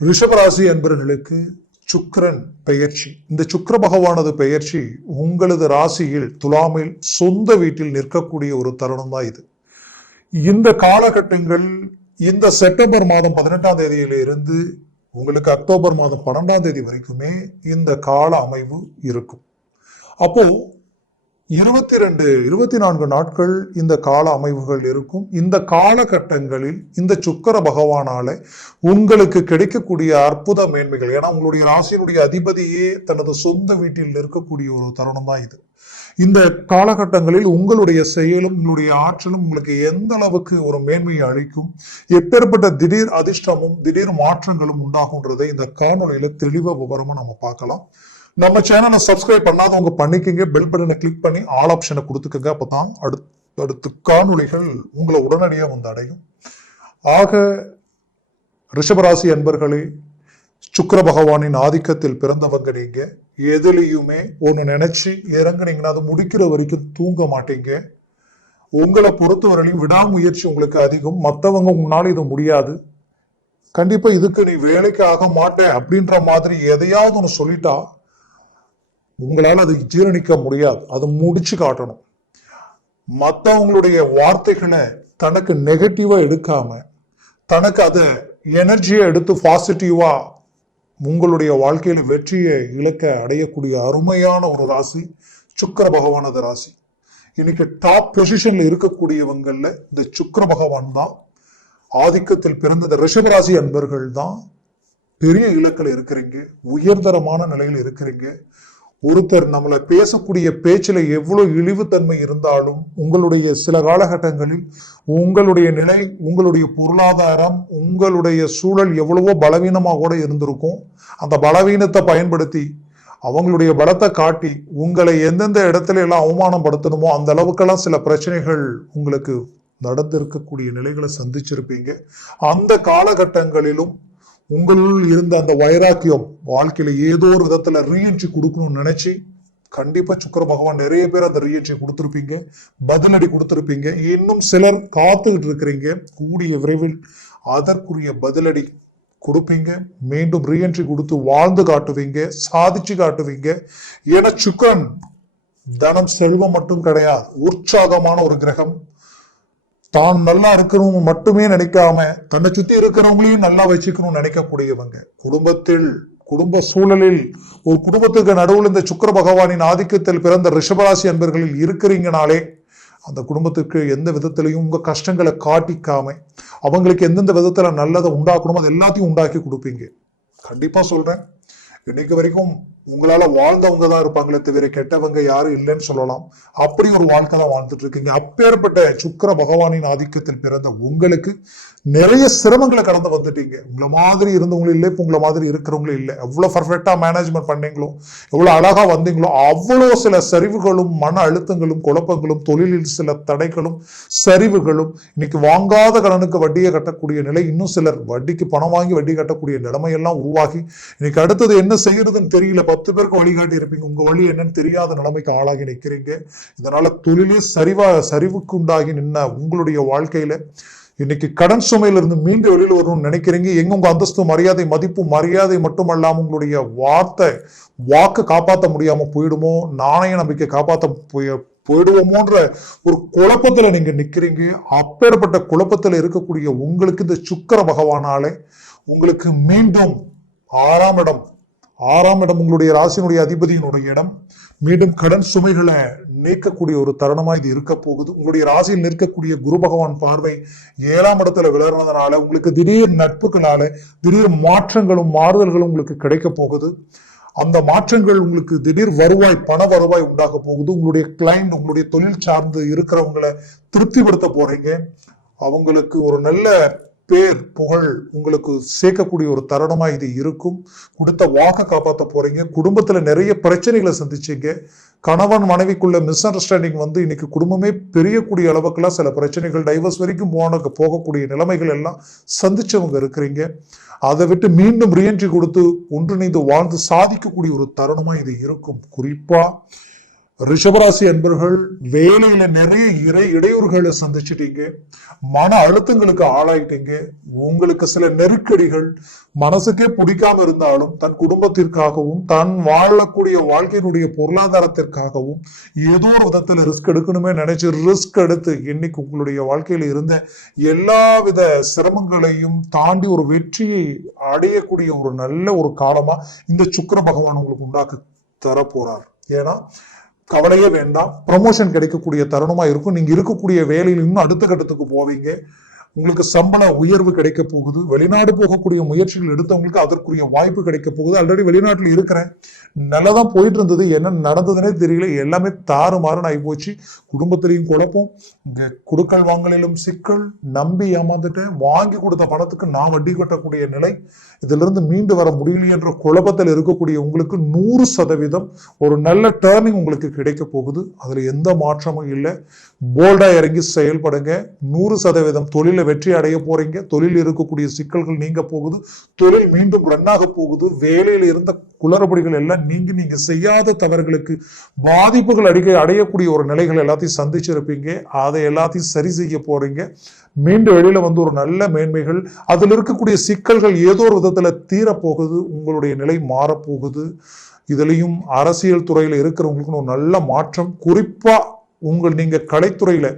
ரிஷபராசி என்பவர்களுக்கு சுக்கரன் பெயர்ச்சி. இந்த சுக்கர பகவானது பெயர்ச்சி உங்களது ராசியில் துலாமில் சொந்த வீட்டில் நிற்கக்கூடிய ஒரு தருணம் தான் இது. இந்த காலகட்டங்கள் இந்த செப்டம்பர் மாதம் பதினெட்டாம் தேதியிலிருந்து உங்களுக்கு அக்டோபர் மாதம் பன்னெண்டாம் தேதி வரைக்குமே இந்த கால அமைவு இருக்கும். அப்போ இருபத்தி ரெண்டு இருபத்தி நான்கு நாட்கள் இந்த கால அமைவுகள் இருக்கும். இந்த காலகட்டங்களில் இந்த சுக்கர பகவானால உங்களுக்கு கிடைக்கக்கூடிய அற்புத மேன்மைகள் ஏன்னா உங்களுடைய ராசியினுடைய அதிபதியே தனது சொந்த வீட்டில் இருக்கக்கூடிய ஒரு தருணமா இது. இந்த காலகட்டங்களில் உங்களுடைய செயலும் உங்களுடைய ஆற்றலும் உங்களுக்கு எந்த அளவுக்கு ஒரு மேன்மையை அளிக்கும் எப்பேற்பட்ட திடீர் அதிர்ஷ்டமும் திடீர் மாற்றங்களும் உண்டாகுன்றதை இந்த காணொலியில தெளிவ விவரமா நம்ம பார்க்கலாம். நம்ம சேனலை சப்ஸ்கிரைப் பண்ணாதவங்க பண்ணிக்கங்க. பெல் பட்டனை கிளிக் பண்ணி ஆல் ஆப்ஷனை கொடுத்துக்கங்க. அப்பதான் அடுத்து அடுத்து காணொலிகள் உங்களை உடனடியாக வந்து அடையும். ஆக ரிஷபராசி அன்பர்களே சுக்கர பகவானின் ஆதிக்கத்தில் பிறந்தவங்க நீங்க. எதுலையுமே ஒன்று நினைச்சு இறங்குனீங்கன்னா அது முடிக்கிற வரைக்கும் தூங்க மாட்டீங்க. உங்களை பொறுத்தவரையிலும் விடாமுயற்சி உங்களுக்கு அதிகம். மற்றவங்க உன்னால் இது முடியாது. கண்டிப்பா இதுக்கு நீ வேலைக்கு ஆக மாட்டேன் அப்படின்ற மாதிரி எதையாவது ஒன்று சொல்லிட்டா உங்களால் அதை ஜீரணிக்க முடியாது. அதை முடிச்சு காட்டணும். மற்றவங்களுடைய வார்த்தைகளை தனக்கு நெகட்டிவாக எடுக்காம தனக்கு அதை எனர்ஜியை எடுத்து பாசிட்டிவாக உங்களுடைய வாழ்க்கையில வெற்றியை இலக்க அடையக்கூடிய அருமையான ஒரு ராசி சுக்கர பகவானது ராசி. இன்னைக்கு டாப் பொசிஷன்ல இருக்கக்கூடியவங்கள்ல இந்த சுக்கர பகவான் தான். ஆதிக்கத்தில் பிறந்த இந்த ரிஷபராசி அன்பர்கள் தான். பெரிய இலக்கில் இருக்கிறீங்க உயர்தரமான நிலையில் இருக்கிறீங்க. ஒருத்தர் நம்மளை பேசக்கூடிய பேச்சில் எவ்வளோ இழிவுத்தன்மை இருந்தாலும் உங்களுடைய சில காலகட்டங்களில் உங்களுடைய நிலை உங்களுடைய பொருளாதாரம் உங்களுடைய சூழல் எவ்வளவோ பலவீனமாக கூட இருந்திருக்கும். அந்த பலவீனத்தை பயன்படுத்தி அவங்களுடைய பலத்தை காட்டி உங்களை எந்தெந்த இடத்துல எல்லாம் அவமானப்படுத்தணுமோ அந்த அளவுக்கெல்லாம் சில பிரச்சனைகள் உங்களுக்கு நடந்திருக்கக்கூடிய நிலைகளை சந்திச்சிருப்பீங்க. அந்த காலகட்டங்களிலும் உங்களுள் இருந்த அந்த வைராக்கியம் வாழ்க்கையில ஏதோ ஒரு விதத்துல ரீஎன்ட்ரி கொடுக்கணும்னு நினைச்சு கண்டிப்பா சுக்கர பகவான் நிறைய பேர் அந்த ரீஎன்ட்ரி கொடுத்துருப்பீங்க பதிலடி கொடுத்துருப்பீங்க. இன்னும் சிலர் காத்துக்கிட்டு இருக்கிறீங்க. கூடிய விரைவில் அதற்குரிய பதிலடி கொடுப்பீங்க. மீண்டும் ரீஎன்ட்ரி கொடுத்து வாழ்ந்து காட்டுவீங்க சாதிச்சு காட்டுவீங்க. ஏன்னா சுக்கரன் தனம் செல்வம் மட்டும் கிடையாது. உற்சாகமான ஒரு கிரகம். தான் நல்லா இருக்கிறவங்க மட்டுமே நினைக்காம தன்னை சுத்தி இருக்கிறவங்களையும் நல்லா வச்சுக்கணும்னு நினைக்கக்கூடியவங்க. குடும்பத்தில் குடும்ப சூழலில் ஒரு குடும்பத்துக்கு நடுவில் இந்த சுக்கர பகவானின் ஆதிக்கத்தில் பிறந்த ரிஷபராசி அன்பர்களில் இருக்கிறீங்கனாலே அந்த குடும்பத்துக்கு எந்த விதத்திலையும் உங்கள் கஷ்டங்களை காட்டிக்காம அவங்களுக்கு எந்தெந்த விதத்தில் நல்லதை உண்டாக்கணுமோ அது எல்லாத்தையும் உண்டாக்கி கொடுப்பீங்க. கண்டிப்பாக சொல்கிறேன் இன்னைக்கு வரைக்கும் உங்களால வாழ்ந்தவங்க தான் இருப்பாங்களே தவிர கெட்டவங்க யாரும் இல்லைன்னு சொல்லலாம். அப்படி ஒரு வாழ்க்கை தான் வாழ்ந்துட்டு இருக்கீங்க. அப்பேற்பட்ட சுக்கிர பகவானின் ஆதிக்கத்தில் பிறந்த உங்களுக்கு நிறைய சிரமங்களை கடந்து வந்துட்டீங்க. உங்களை மாதிரி இருந்தவங்களும் இல்லை இப்போ உங்களை மாதிரி இருக்கிறவங்களும் இல்லை. எவ்வளோ பர்ஃபெக்டாக மேனேஜ்மெண்ட் பண்ணீங்களோ எவ்வளோ அழகாக வந்தீங்களோ அவ்வளோ சில சரிவுகளும் மன அழுத்தங்களும் குழப்பங்களும் தொழிலில் சில தடைகளும் சரிவுகளும் இன்னைக்கு வாங்காத கடனுக்கு வட்டியை கட்டக்கூடிய நிலை இன்னும் சிலர் வட்டிக்கு பணம் வாங்கி வட்டி கட்டக்கூடிய நிலைமையெல்லாம் உருவாகி இன்னைக்கு அடுத்தது என்ன செய்யறதுன்னு தெரியல. பத்து பேருக்கு வழிகாட்டி இருப்பீங்க. உங்க வழி என்னன்னு தெரியாத நிலைமைக்கு ஆளாகி நிற்கிறீங்க இதனால தொழிலே சரிவா சரிவுக்கு உண்டாகி நின்ன உங்களுடைய வாழ்க்கையில இன்னைக்கு கடன் சுமையிலிருந்து மீண்டு வெளியில் வரணும்னு நினைக்கிறீங்க. எங்க உங்க அந்தஸ்து மரியாதை மதிப்பு மரியாதை மட்டுமல்லாம உங்களுடைய வார்த்தை வாக்கு காப்பாற்ற முடியாம போயிடுமோ நாணய நம்பிக்கை காப்பாற்ற போயிடுவோமோன்ற ஒரு குழப்பத்துல நீங்க நிக்கிறீங்க. அப்பேற்பட்ட குழப்பத்துல இருக்கக்கூடிய உங்களுக்கு இந்த சுக்கர பகவானாலே உங்களுக்கு மீண்டும் ஆறாம் இடம் ஆறாம் இடம் உங்களுடைய ராசியினுடைய அதிபதியினுடைய இடம். மீண்டும் கடன் சுமைகளை நீக்கக்கூடிய ஒரு தருணமா இது இருக்க போகுது. உங்களுடைய ராசியில் நிற்கக்கூடிய குரு பகவான் பார்வை ஏழாம் இடத்துல விளர்றதுனால உங்களுக்கு திடீர் நட்புகளால திடீர் மாற்றங்களும் மாறுதல்களும் உங்களுக்கு கிடைக்க போகுது. அந்த மாற்றங்கள் உங்களுக்கு திடீர் வருவாய் பண வருவாய் உண்டாக போகுது. உங்களுடைய கிளைண்ட் உங்களுடைய தொழில் சார்ந்து இருக்கிறவங்களை திருப்திப்படுத்த போறீங்க. அவங்களுக்கு ஒரு நல்ல பேர் புகழ் உங்களுக்கு சேர்க்கக்கூடிய ஒரு தருணமாக இது இருக்கும். கொடுத்த வாக்கை காப்பாற்ற போகிறீங்க குடும்பத்தில் நிறைய பிரச்சனைகளை சந்திச்சீங்க. கணவன் மனைவிக்குள்ள மிஸ் அண்டர்ஸ்டாண்டிங் வந்து இன்னைக்கு குடும்பமே பெரியக்கூடிய அளவுக்குலாம் சில பிரச்சனைகள் டைவர்ஸ் வரைக்கும் போனக்கு போகக்கூடிய நிலைமைகள் எல்லாம் சந்திச்சவங்க இருக்கிறீங்க. அதை விட்டு மீண்டும் ரீஎன்ட்ரி கொடுத்து ஒன்றிணைந்து வாழ்ந்து சாதிக்கக்கூடிய ஒரு தருணமாக இது இருக்கும். குறிப்பாக ரிஷபராசி அன்பர்கள் வேலையில நிறைய இறை இடையூறுகளை சந்திச்சிட்டீங்க. மன அழுத்தங்களுக்கு ஆளாயிட்டீங்க. உங்களுக்கு சில நெருக்கடிகள் மனசுக்கே பிடிக்காம இருந்தாலும் தன் குடும்பத்திற்காகவும் தன் வாழக்கூடிய வாழ்க்கையினுடைய பொருளாதாரத்திற்காகவும் ஏதோ ஒரு விதத்துல ரிஸ்க் எடுக்கணுமே நினைச்சு ரிஸ்க் எடுத்து இன்னைக்கு உங்களுடைய வாழ்க்கையில இருந்த எல்லா வித சிரமங்களையும் தாண்டி ஒரு வெற்றியை அடையக்கூடிய ஒரு நல்ல ஒரு காலமா இந்த சுக்கர பகவான் உங்களுக்கு உண்டாக்கு தரப்போறார். ஏன்னா கவலையே வேண்டாம். ப்ரமோஷன் கிடைக்கக்கூடிய தருணமா இருக்கும். நீங்க இருக்கக்கூடிய வேலையில் இன்னும் அடுத்த கட்டத்துக்கு போவீங்க. உங்களுக்கு சம்பள உயர்வு கிடைக்க போகுது. வெளிநாடு போகக்கூடிய முயற்சிகள் எடுத்தவங்களுக்கு அதற்குரிய வாய்ப்பு கிடைக்க போகுது. ஆல்ரெடி வெளிநாட்டில் இருக்கிறேன். நல்லதான் போயிட்டு இருந்தது என்ன நடந்ததுனே தெரியல. எல்லாமே தாறுமாறுன்னு ஆகி போச்சு. குடும்பத்திலையும் குழப்பம். இங்கே கொடுக்கல் வாங்கலிலும் சிக்கல். நம்பி ஏமாந்துட்டேன். வாங்கி கொடுத்த பணத்துக்கு நான் வட்டி கட்டக்கூடிய நிலை. இதிலிருந்து மீண்டு வர முடியலையே என்ற குழப்பத்தில் இருக்கக்கூடிய உங்களுக்கு நூறு சதவீதம் ஒரு நல்ல டேர்னிங் உங்களுக்கு கிடைக்க போகுது. அதில் எந்த மாற்றமும் இல்லை. போல்டாக இறங்கி செயல்படுங்க. நூறு சதவீதம் தொழில வெற்றி அடைய போறீங்க. தொழில் இருக்கக்கூடிய சிக்கல்கள் நீங்க போகுது. தொழில் மீண்டும் ரன் ஆக போகுது. வேலையில இருந்த குளறுபடிகள் எல்லாம் நீங்க நீங்க செய்யாத தவறுகளுக்கு பாதிப்புகள் அடிக்க அடையக்கூடிய ஒரு நிலைகள் எல்லாத்தையும் சந்திச்சிருப்பீங்க. அதை எல்லாத்தையும் சரி செய்ய போறீங்க. மீண்டும் வெளியில வந்து ஒரு நல்ல மேன்மைகள் அதில் இருக்கக்கூடிய சிக்கல்கள் ஏதோ ஒரு விதத்துல தீரப்போகுது. உங்களுடைய நிலை மாறப்போகுது. இதுலயும் அரசியல் துறையில இருக்கிறவங்களுக்கு ஒரு நல்ல மாற்றம். குறிப்பா உங்கள் நீங்கள் கலைத்துறையில்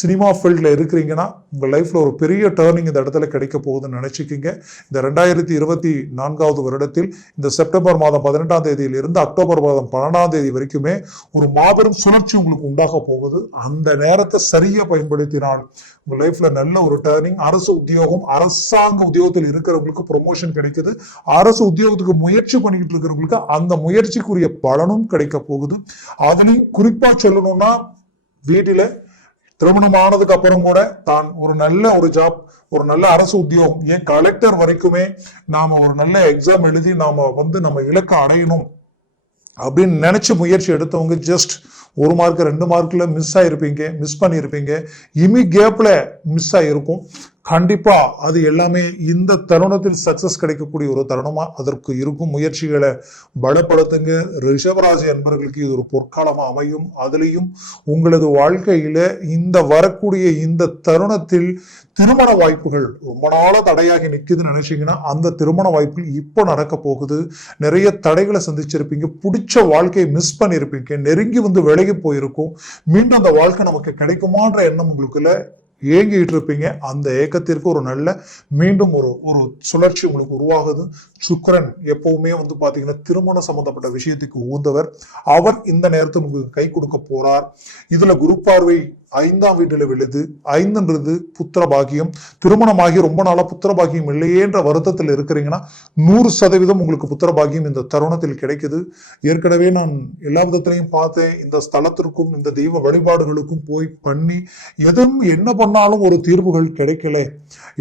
சினிமா ஃபீல்டில் இருக்கிறீங்கன்னா உங்கள் லைஃப்ல ஒரு பெரிய டேர்னிங் இந்த இடத்துல கிடைக்க போகுதுன்னு நினச்சிக்கிங்க. இந்த ரெண்டாயிரத்தி இருபத்தி நான்காவது வருடத்தில் இந்த செப்டம்பர் மாதம் பதினெட்டாம் தேதியில இருந்து அக்டோபர் மாதம் பன்னெண்டாம் தேதி வரைக்குமே ஒரு மாபெரும் சுழற்சி உங்களுக்கு உண்டாக போகுது. அந்த நேரத்தை சரியா பயன்படுத்தினால் உங்கள் லைஃப்ல நல்ல ஒரு டேர்னிங் அரசு உத்தியோகம் அரசாங்க உத்தியோகத்தில் இருக்கிறவங்களுக்கு ப்ரொமோஷன் கிடைக்குது. அரசு உத்தியோகத்துக்கு முயற்சி பண்ணிக்கிட்டு இருக்கிறவங்களுக்கு அந்த முயற்சிக்குரிய பலனும் கிடைக்க போகுது. அதுலயும் குறிப்பாக சொல்லணும்னா வீட்டில திருமணமானதுக்கு அப்புறம் கூட தான் ஒரு நல்ல ஒரு ஜாப் ஒரு நல்ல அரசு உத்தியோகம் ஏன் கலெக்டர் வரைக்குமே நாம ஒரு நல்ல எக்ஸாம் எழுதி நாம வந்து நம்ம இலக்கை அடையணும் அப்படின்னு நினைச்சு முயற்சி எடுத்தவங்க ஜஸ்ட் ஒரு மார்க் ரெண்டு மார்க்ல மிஸ் ஆயிருப்பீங்க மிஸ் பண்ணியிருப்பீங்க. இமி கேப்ல மிஸ் ஆயிருக்கும். கண்டிப்பா அது எல்லாமே இந்த தருணத்தில் சக்சஸ் கிடைக்கக்கூடிய ஒரு தருணமா அதற்கு இருக்கும் முயற்சிகளை பலப்படுத்துங்க. ரிஷபராசி அன்பர்களுக்கு இது ஒரு பொற்காலமா அமையும். அதுலேயும் உங்களது வாழ்க்கையில இந்த வரக்கூடிய இந்த தருணத்தில் திருமண வாய்ப்புகள் ரொம்ப நாளாக தடையாகி நிற்கிதுன்னு நினைச்சீங்கன்னா அந்த திருமண வாய்ப்புகள் இப்போ நடக்க போகுது. நிறைய தடைகளை சந்திச்சிருப்பீங்க. பிடிச்ச வாழ்க்கையை மிஸ் பண்ணியிருப்பீங்க நெருங்கி வந்து விலகி போயிருக்கும். மீண்டும் அந்த வாழ்க்கை நமக்கு கிடைக்குமான்ற எண்ணம் உங்களுக்குள்ள ஏங்கிட்டு இருப்பீங்க அந்த ஏக்கத்திற்கு ஒரு நல்ல மீண்டும் ஒரு ஒரு சுழற்சி உங்களுக்கு உருவாகுது. சுக்கரன் எப்பவுமே வந்து பார்த்தீங்கன்னா திருமணம் சம்பந்தப்பட்ட விஷயத்துக்கு உகந்தவர். அவர் இந்த நேரத்தில் உங்களுக்கு கை கொடுக்க போறார். இதுல குரு பார்வை ஐந்தாம் வீட்டில் விழுது ஐந்துன்றது புத்திர பாக்கியம் திருமணமாகி ரொம்ப நாளாக புத்திர பாக்கியம் இல்லையேன்ற வருத்தத்தில் இருக்கிறீங்கன்னா நூறு சதவீதம் உங்களுக்கு புத்திர பாக்கியம் இந்த தருணத்தில் கிடைக்குது. ஏற்கனவே நான் எல்லா விதத்திலையும் பார்த்தேன். இந்த ஸ்தலத்திற்கும் இந்த தெய்வ வழிபாடுகளுக்கும் போய் பண்ணி எதுவும் என்ன பண்ணாலும் ஒரு தீர்வுகள் கிடைக்கல.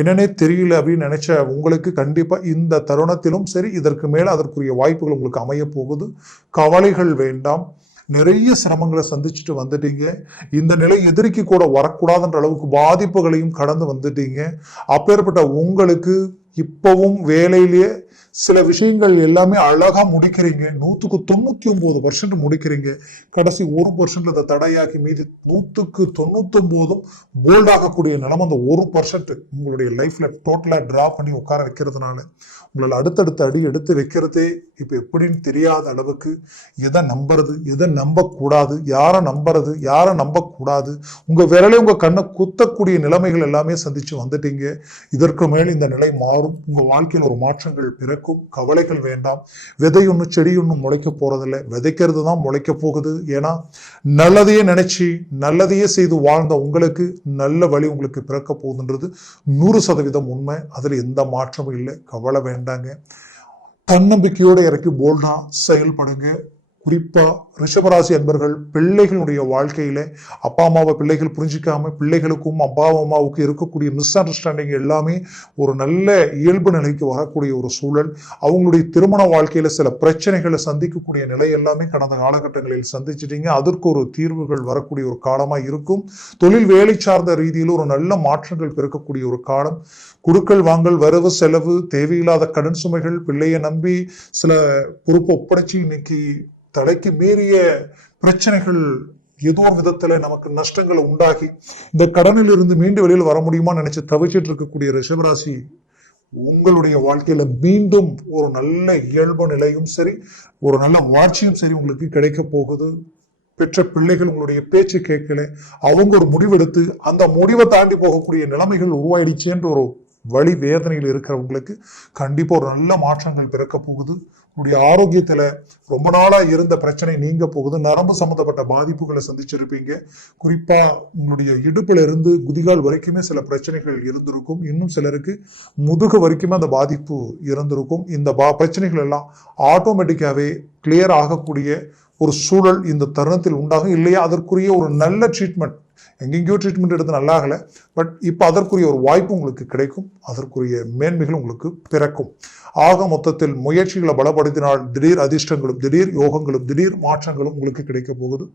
என்னன்னே தெரியல அப்படின்னு நினைச்ச உங்களுக்கு கண்டிப்பாக இந்த தருணத்திலும் சரி இதற்கு மேலே அதற்குரிய வாய்ப்புகள் உங்களுக்கு அமைய போகுது. கவலைகள் வேண்டாம். நிறைய சிரமங்களை சந்திச்சுட்டு வந்துட்டீங்க. இந்த நிலை எதிரிக்கு கூட வரக்கூடாதுன்ற அளவுக்கு பாதிப்புகளையும் கடந்து வந்துட்டீங்க. அப்பேற்பட்ட உங்களுக்கு இப்பவும் வேலையிலேயே சில விஷயங்கள் எல்லாமே அழகாக முடிக்கிறீங்க. நூற்றுக்கு தொண்ணூற்றி ஒம்பது பர்சன்ட் முடிக்கிறீங்க. கடைசி ஒரு பர்சன்ட் அதை தடையாக்கி மீதி நூற்றுக்கு தொண்ணூத்தொம்போதும் போல்டாகக்கூடிய போல்ட் அந்த ஒரு பர்சன்ட் உங்களுடைய லைஃப்பில் டோட்டலாக ட்ரா பண்ணி உட்கார வைக்கிறதுனால. உங்களால் அடுத்தடுத்த அடி எடுத்து வைக்கிறதே இப்போ எப்படின்னு தெரியாத அளவுக்கு எதை நம்புறது எதை நம்பக்கூடாது யாரை நம்புறது யாரை நம்பக்கூடாது உங்கள் விரலே உங்கள் கண்ணை குத்தக்கூடிய நிலைமைகள் எல்லாமே சந்தித்து வந்துட்டீங்க. இதற்கு மேல் இந்த நிலை மாறும். உங்கள் வாழ்க்கையில் ஒரு மாற்றங்கள் பிறக்கும். கவலைகள் வேண்டாம். விதை ஒன்று செடி ஒன்றும் முளைக்க போறதில்லை. விதைக்கிறது தான் முளைக்க போகுது. ஏன்னா நல்லதையே நினைச்சு நல்லதையே செய்து வாழ்ந்த உங்களுக்கு நல்ல வழி உங்களுக்கு பிறக்க போகுதுன்றது நூறு சதவீதம் உண்மை. அதில் எந்த மாற்றமும் இல்லை. கவலை வேண்டாங்க. தன்னம்பிக்கையோடு இறக்கி போல்டா செயல்படுங்க. குறிப்பாக ரிஷபராசி அன்பர்கள் பிள்ளைகளுடைய வாழ்க்கையில் அப்பா அம்மாவை பிள்ளைகள் புரிஞ்சிக்காம பிள்ளைகளுக்கும் அப்பா அம்மாவுக்கும் இருக்கக்கூடிய மிஸ் அண்டர்ஸ்டாண்டிங் எல்லாமே ஒரு நல்ல இயல்பு நிலைக்கு வரக்கூடிய ஒரு சூழல். அவங்களுடைய திருமண வாழ்க்கையில் சில பிரச்சனைகளை சந்திக்கக்கூடிய நிலை எல்லாமே கடந்த காலகட்டங்களில் சந்திச்சிட்டிங்க. அதற்கு ஒரு தீர்வுகள் வரக்கூடிய ஒரு காலமாக இருக்கும். தொழில் வேலை சார்ந்த ரீதியில் ஒரு நல்ல மாற்றங்கள் பிறக்கக்கூடிய ஒரு காலம். குடுக்கல் வாங்கல் வரவு செலவு தேவையில்லாத கடன் சுமைகள் பிள்ளையை நம்பி சில பொறுப்பு ஒப்படைச்சு இன்னைக்கு தலைக்கு மீறிய பிரச்சனைகள் ஏதோ ஒரு விதத்துல நமக்கு நஷ்டங்களை உண்டாகி இந்த கடனில் இருந்து மீண்டு வெளியில் வர முடியுமா நினைச்சு தவிச்சிட்டு இருக்கக்கூடிய ரிஷபராசி உங்களுடைய வாழ்க்கையில மீண்டும் ஒரு நல்ல இயல்பு நிலையும் சரி ஒரு நல்ல வாழ்ச்சியும் சரி உங்களுக்கு கிடைக்க போகுது. பெற்ற பிள்ளைகள் உங்களுடைய பேச்சு கேட்கல அவங்க ஒரு முடிவெடுத்து அந்த முடிவை தாண்டி போகக்கூடிய நிலைமைகள் உருவாயிடுச்சேன்ற ஒரு வழி வேதனையில் இருக்கிறவங்களுக்கு கண்டிப்பா ஒரு நல்ல மாற்றங்கள் பிறக்க போகுது. உங்களுடைய ஆரோக்கியத்துல ரொம்ப நாளா இருந்த பிரச்சனை நீங்க போகுது. நரம்பு சம்பந்தப்பட்ட பாதிப்புகளை சந்திச்சிருப்பீங்க. குறிப்பா உங்களுடைய இடுப்புல இருந்து குதிகால் வரைக்குமே சில பிரச்சனைகள் இருந்திருக்கும். இன்னும் சிலருக்கு முதுகு வரைக்குமே அந்த பாதிப்பு இருந்திருக்கும். இந்த பா பிரச்சனைகள் எல்லாம் ஆட்டோமேட்டிக்காவே கிளியர் ஆகக்கூடிய ஒரு சூழல் இந்த தருணத்தில் உண்டாகும். இல்லையா அதற்குரிய ஒரு நல்ல ட்ரீட்மெண்ட் எங்கெங்கேயோ ட்ரீட்மெண்ட் எடுத்து நல்லாகலை பட் இப்போ அதற்குரிய ஒரு வாய்ப்பு உங்களுக்கு கிடைக்கும். அதற்குரிய மேன்மைகள் உங்களுக்கு பிறக்கும். ஆக மொத்தத்தில் முயற்சிகளை பலப்படுத்தினால் திடீர் அதிர்ஷ்டங்களும் திடீர் யோகங்களும் திடீர் மாற்றங்களும் உங்களுக்கு கிடைக்க போகுது.